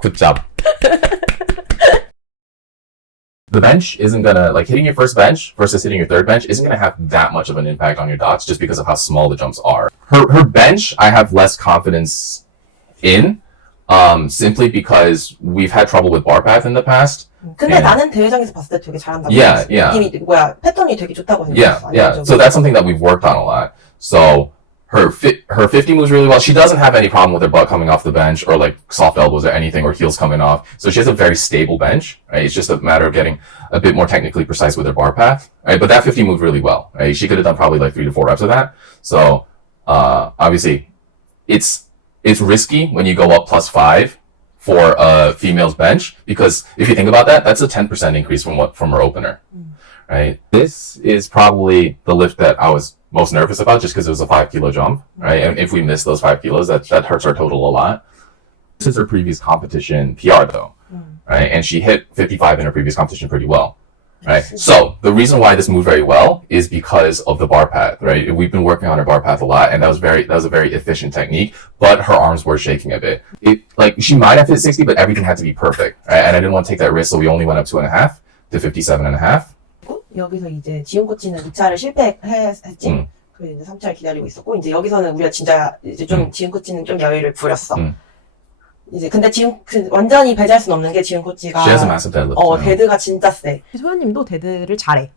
Good job. The bench isn't gonna, like hitting your first bench versus hitting your third bench isn't gonna have that much of an impact on your dots just because of how small the jumps are. Her bench, I have less confidence in, simply because we've had trouble with bar path in the past. 근데 나는 대회장에서 봤을 때 되게 잘한다고 Yeah. 느낌이 패턴이 되게 좋다고 생각했어. Yeah. So that's something that we've worked on a lot. So her 50 moves really well. She doesn't have any problem with her butt coming off the bench or like soft elbows or anything or heels coming off. So she has a very stable bench, right? It's just a matter of getting a bit more technically precise with her bar path, right? But that 50 moved really well, right? She could have done probably like 3 to 4 reps of that. So, obviously it's risky when you go up +5 for a female's bench, because if you think about that, that's a 10% increase from her opener, right? This is probably the lift that I was most nervous about just because it was a 5 kilo jump, right? And if we miss those 5 kilos, that hurts our total a lot. This is her previous competition PR though, right? And she hit 55 in her previous competition pretty well, right? So the reason why this moved very well is because of the bar path, right? We've been working on her bar path a lot, and that was a very efficient technique, but her arms were shaking a bit. She might have hit 60, but everything had to be perfect, right? And I didn't want to take that risk, so we only went up 2.5 to 57.5. 여기서 이제 지훈 코치는 2차를 실패했지. 그래서 이제 3차를 기다리고 있었고, 이제 여기서는 우리가 진짜 이제 좀 지훈 코치는 좀 여유를 부렸어. 이제 근데 완전히 배제할 수는 없는 게 지훈 코치가 She has a massive deadlift. 데드가 진짜 세. 소현님도 데드를 잘해.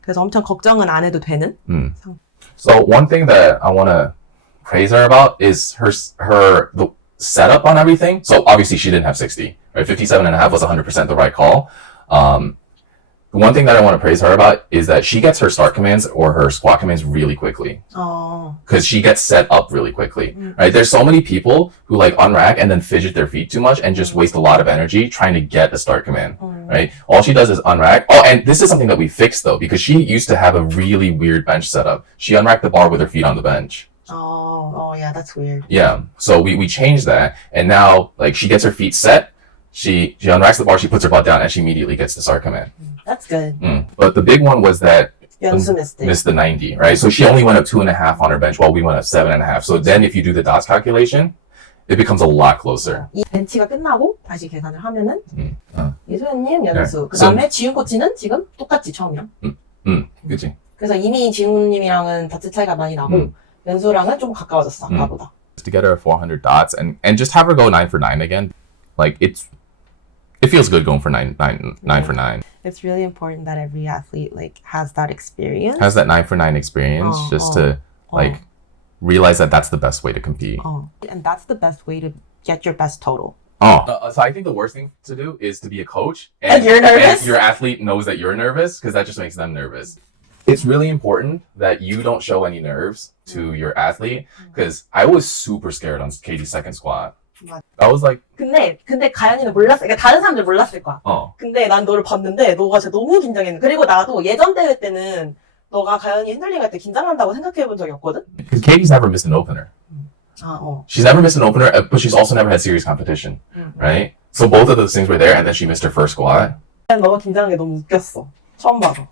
그래서 엄청 걱정은 안 해도 되는. So one thing that I want to praise her about is the setup on everything. So obviously she didn't have 60, right? 57.5 was 100% the right call. The one thing that I want to praise her about is that she gets her start commands or her squat commands really quickly. Because she gets set up really quickly, right? There's so many people who like unrack and then fidget their feet too much and just waste a lot of energy trying to get a start command, right? All she does is unrack. Oh, and this is something that we fixed though, because she used to have a really weird bench setup. She unracked the bar with her feet on the bench. Oh yeah, that's weird. Yeah, so we changed that, and now like she gets her feet set, she unracks the bar, she puts her butt down, and she immediately gets the start command. That's good. But the big one was that 연수 missed the 90, right? So she only went up 2.5 on her bench while we went up 7.5. So then if you do the dots calculation, it becomes a lot closer. 이 벤치가 끝나고 다시 계산을 하면은 이소연님 연수, 그 다음에 지훈 코치는 지금 똑같지 처음이랑. 그치. 그래서 이미 지훈님이랑은 다트 차이가 많이 나고 연수랑은 좀 가까워졌어 아까보다. To get her 400 dots and just have her go 9 for 9 again, like it feels good going for 9 for 9. It's really important that every athlete like has that experience. Has that 9 for 9 experience to like realize that that's the best way to compete. And that's the best way to get your best total. So I think the worst thing to do is to be a coach and you're nervous. And your athlete knows that you're nervous, because that just makes them nervous. It's really important that you don't show any nerves to your athlete, because I was super scared on Katie's second squat. I was like, 근데 가연이는 몰랐어. 그러니까 다른 사람들 몰랐을 거야. 근데 난 너를 봤는데 너가 진짜 너무 긴장했는데, 그리고 나도 예전 대회 때는 너가 가연이 핸들링 할 때 긴장한다고 생각해 본 적이 없거든. Because Katie's never missed an opener. She's never missed an opener, but she's also never had serious competition, right? So both of those things were there, and then she missed her first squat. 너가 긴장한 게 너무 웃겼어. 처음 봐서.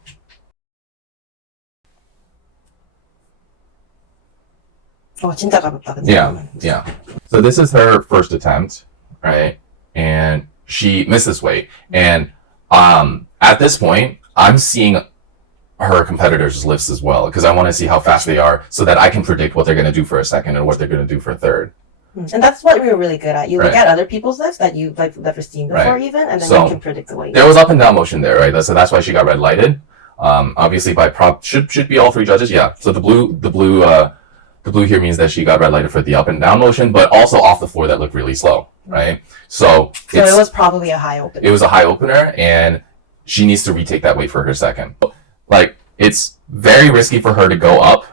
진짜 가볍다. 근데. Yeah. So this is her first attempt, right? And she missed this weight. And at this point, I'm seeing her competitors' lifts as well, because I want to see how fast they are so that I can predict what they're going to do for a second and what they're going to do for a third. And that's what we were really good at. You look at other people's lifts that you've never seen before even, and then you can predict the weight. There was up and down motion there, right? So that's why she got red lighted. Obviously by prop should be all 3 judges. Yeah. So the blue here means that she got red lighted for the up and down motion, but also off the floor that looked really slow, right? So it was probably a high opener. It was a high opener, and she needs to retake that weight for her second. Like, it's very risky for her to go up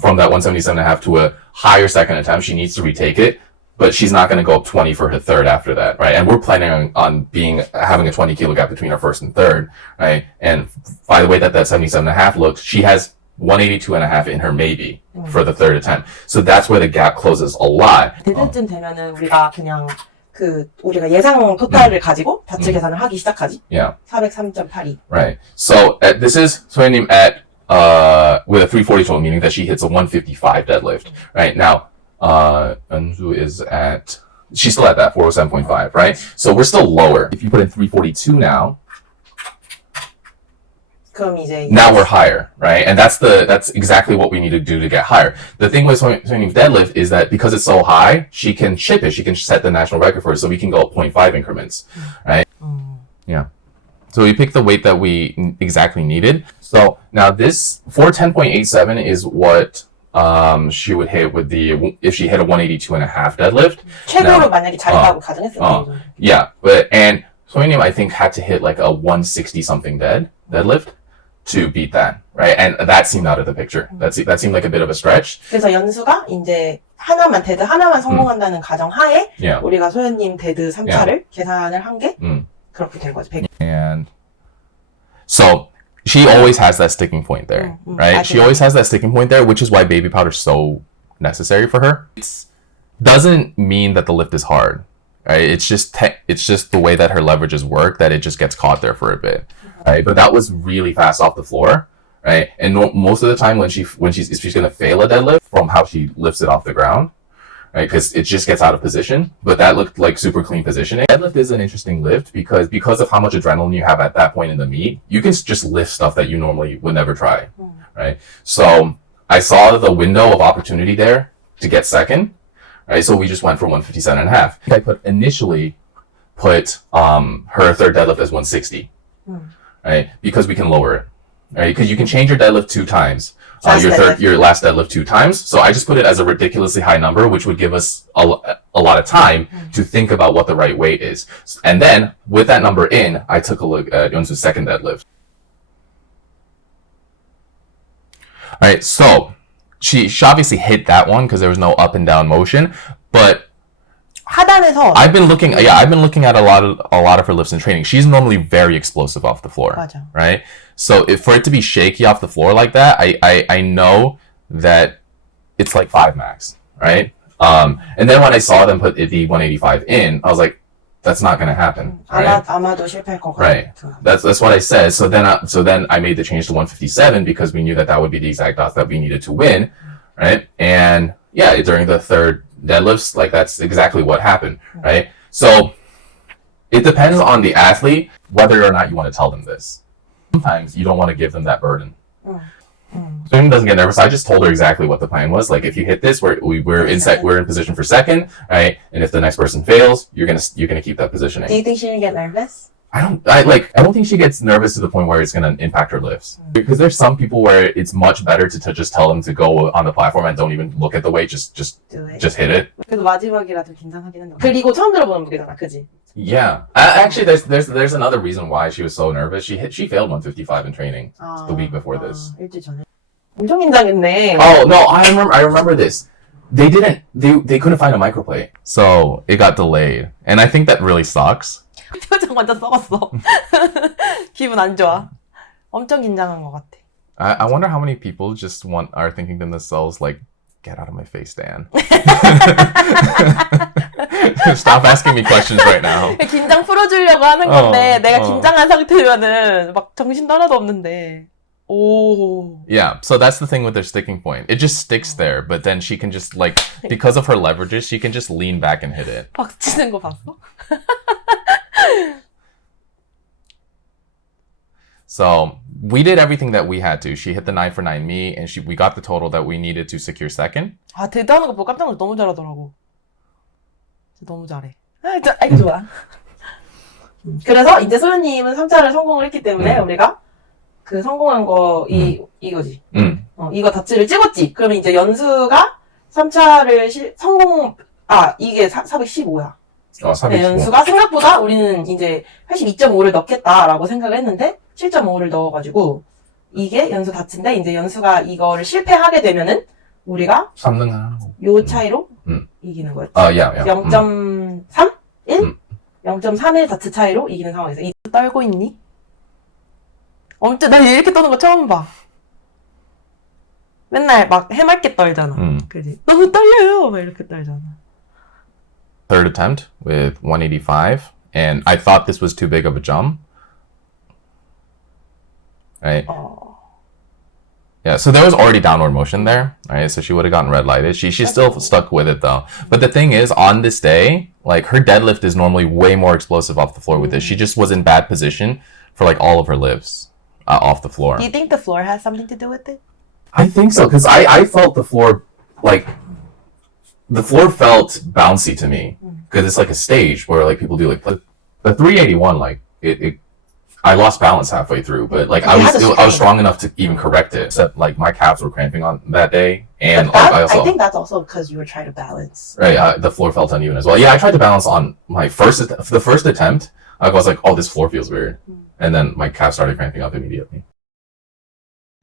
from that 177.5 to a higher second attempt. She needs to retake it, but she's not going to go up 20 for her third after that, right? And we're planning on having a 20 kilo gap between our first and third, right? And by the way that 77.5 looks, she has 182.5 in her maybe for the third attempt. So that's where the gap closes a lot. 대회쯤 되면은 우리가 그냥 우리가 예상 토탈을 가지고 다트 계산을 하기 시작하지. Yeah. 403.82. Right. So this is 소현님 with a 340 total, meaning that she hits a 155 deadlift. Right now, Eunju is at she's still at that 407.5, right? So we're still lower. If you put in 342 now, 그럼 이제 now we're higher, right? And that's exactly what we need to do to get higher. The thing with So현님's deadlift is that because it's so high, she can chip it. She can set the national record for it. So we can go 0.5 increments, right? Yeah. So we picked the weight that we exactly needed. So now this 410.87 is what she would hit with if she hit a 182.5 deadlift. 최고로 만약에 잘했다고 가정했으면 yeah, and So현님 I think had to hit like a 160 something deadlift to beat that, right? And that seemed out of the picture. That seemed like a bit of a stretch. 그래서 연수가 이제 데드 하나만 성공한다는 가정 하에 우리가 소현님 데드 3차를 계산을 한 게 그렇게 된 거죠. And so she always has that sticking point there, right? She always has that sticking point there, which is why baby powder is so necessary for her. It doesn't mean that the lift is hard, right? It's just the way that her leverages work that it just gets caught there for a bit, right? But that was really fast off the floor, right? And most of the time if she's gonna fail a deadlift from how she lifts it off the ground, right? Because it just gets out of position. But that looked like super clean positioning. Deadlift is an interesting lift because of how much adrenaline you have at that point in the meet. You can just lift stuff that you normally would never try, right? So I saw the window of opportunity there to get second, right? So we just went for 157.5. I initially put her third deadlift as 160, right? Because we can lower it, right? Because you can change your deadlift 2 times. Your last deadlift 2 times. So I just put it as a ridiculously high number, which would give us a lot of time to think about what the right weight is. And then with that number in, I took a look at Yeonsu's second deadlift. All right, so she obviously hit that one because there was no up and down motion, but 하단에서 I've been looking at a lot of her lifts in training. She's normally very explosive off the floor, 맞아. right? So for it to be shaky off the floor like that, I know that it's like 5 max, right? And then when I saw them put the 185 in, I was like, that's not gonna happen, right? 아마도 실패할 것 같아. Right. That's what I said. So then I made the change to 157 because we knew that would be the exact dots that we needed to win, right? And yeah, during the third deadlifts, like that's exactly what happened, right? So it depends on the athlete whether or not you want to tell them this. Sometimes you don't want to give them that burden. Soon doesn't get nervous. I just told her exactly what the plan was. Like if you hit this, we're in position for second, right? And if the next person fails, you're gonna keep that positioning. Do you think she'll get nervous? I don't think she gets nervous to the point where it's gonna impact her lifts. Because there's some people where it's much better to just tell them to go on the platform and don't even look at the weight, just hit it. 그래도 마지막이라 좀 긴장하긴 한다. 그리고 처음 들어보는 무게잖아, 그지? Yeah. Actually, there's another reason why she was so nervous. She failed 155 in training the week before this. 일주일 전에. 엄청 긴장했네. Oh no, I remember this. They couldn't find a microplate, so it got delayed, and I think that really sucks. 표정 완전 썩었어. 기분 안 좋아. 엄청 긴장한 것 같아. I wonder how many people just are thinking to themselves like, get out of my face, Dan. Stop asking me questions right now. 긴장 풀어주려고 하는 건데 내가 긴장한 상태면은 막 정신도 하나도 없는데. 오. Yeah, so that's the thing with their sticking point. It just sticks there, but then she can just because of her leverages, she can just lean back and hit it. 박수 치는 거 봤어? So we did everything that we had to. She hit the 9 for 9 meet, and we got the total that we needed to secure second. 아, 대단한 거 보고 깜짝 놀라서 너무 잘하더라고. 너무 잘해. 아이고 좋아. 그래서 이제 소현님은 3차를 성공을 했기 때문에 우리가 그 성공한 거 이거지. 이거 닷지를 찍었지. 그러면 이제 연수가 3차를 이게 415야. 415. 네, 연수가 생각보다 우리는 이제 82.5를 넣겠다라고 생각을 했는데 7.5를 넣어가지고 이게 연수 닷지인데 이제 연수가 이거를 실패하게 되면은 우리가 3등 요 차이로 이기는 거였지. 0.3? 1? 0.31 닷지 차이로 이기는 상황에서 떨고 있니? 나 이렇게 떠는 거 처음 봐. 맨날 막 해맑게 떨잖아. 그지? 너무 떨려요. 막 이렇게 떨잖아. Third attempt with 185, and I thought this was too big of a jump. Right? Yeah, so there was already downward motion there, right? So she would have gotten red lighted. She still stuck with it though. But the thing is, on this day, like her deadlift is normally way more explosive off the floor with this. She just was in bad position for like all of her lifts off the floor. Do you think the floor has something to do with it? I think so, because I felt the floor, like, the floor felt bouncy to me. Because it's like a stage where like people do like, the 381, like, I lost balance halfway through, but like I was strong enough to even correct it. Except like my calves were cramping on that day, and I think that's also because you were trying to balance. Right, the floor felt uneven as well. Yeah, I tried to balance on my the first attempt. I was like, oh, this floor feels weird, and then my calves started cramping up immediately.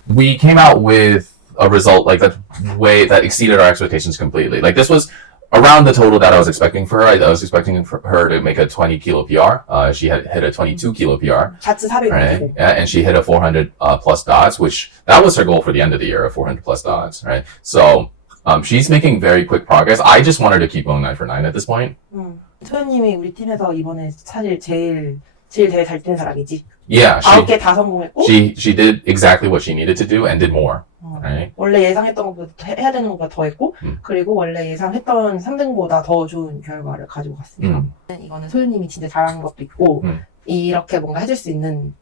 We came out with a result like that exceeded our expectations completely. Like this was around the total that I was expecting for her. I was expecting for her to make a 20 kilo PR. She had hit a 22 kilo PR. Right? And she hit a 400 plus dots, which that was her goal for the end of the year, a 400 plus dots, right? So she's making very quick progress. I just want her to keep going 9 for 9 at this point. 소현님이 우리 팀에서 이번에 사실 제일 대회 잘 뛴 사람이지. Yeah, 9개 다 성공했고. She did exactly what she needed to do and did more. Right? 원래 예상했던 것보다 해야 되는 것보다 더 했고, 그리고 원래 예상했던 3등보다 더 좋은 결과를 가지고 갔습니다. 이거는 소현님이 진짜 잘하는 것도 있고, 이렇게 뭔가 해줄 수 있는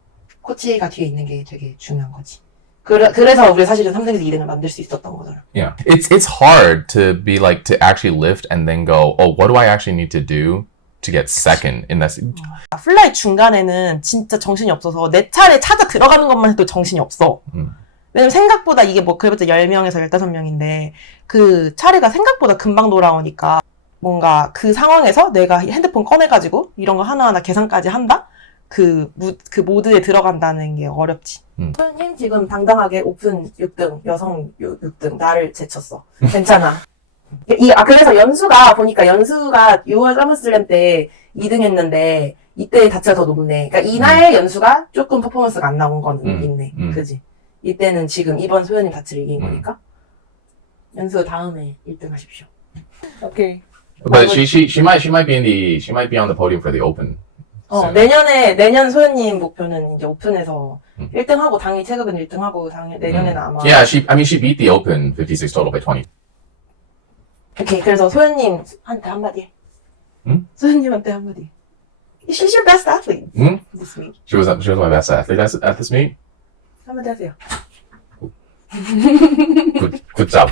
코치가 뒤에 있는 게 되게 중요한 거지. 그래서 우리 사실은 3등에서 2등을 만들 수 있었던 거잖아. Yeah, it's hard to be like to actually lift and then go, oh, what do I actually need to do to get second in that? 플라이 중간에는 진짜 정신이 없어서 내 차례 찾아 들어가는 것만 해도 정신이 없어. 왜냐면 생각보다 이게 뭐 그래봤자 10명에서 15명인데 그 차례가 생각보다 금방 돌아오니까 뭔가 그 상황에서 내가 핸드폰 꺼내가지고 이런 거 하나하나 계산까지 한다? 그 모드에 들어간다는 게 어렵지. 소현님 지금 당당하게 오픈 6등, 여성 6등 나를 제쳤어. 괜찮아. 그래서 연수가 6월 서머슬램 때 2등 했는데 이때 자체가 더 높네. 그러니까 이날 연수가 조금 퍼포먼스가 안 나온 건 있네. 그지? 이때는 지금 이번 소현님 다치를 이긴 거니까. 연수 다음에 1등 하십시오. 오케이. But she might be on the podium for the open. 내년 소현님 목표는 이제 오픈에서 1등하고 당일 체급은 1등하고 내년에는 아마. Yeah, she beat the open 56 total by 20. 오케이, 그래서 소현님한테 한마디 해. 소현님한테 한마디 해. She's your best athlete. This week. She was my best athlete at this meet. 한마디 하세요. Good job.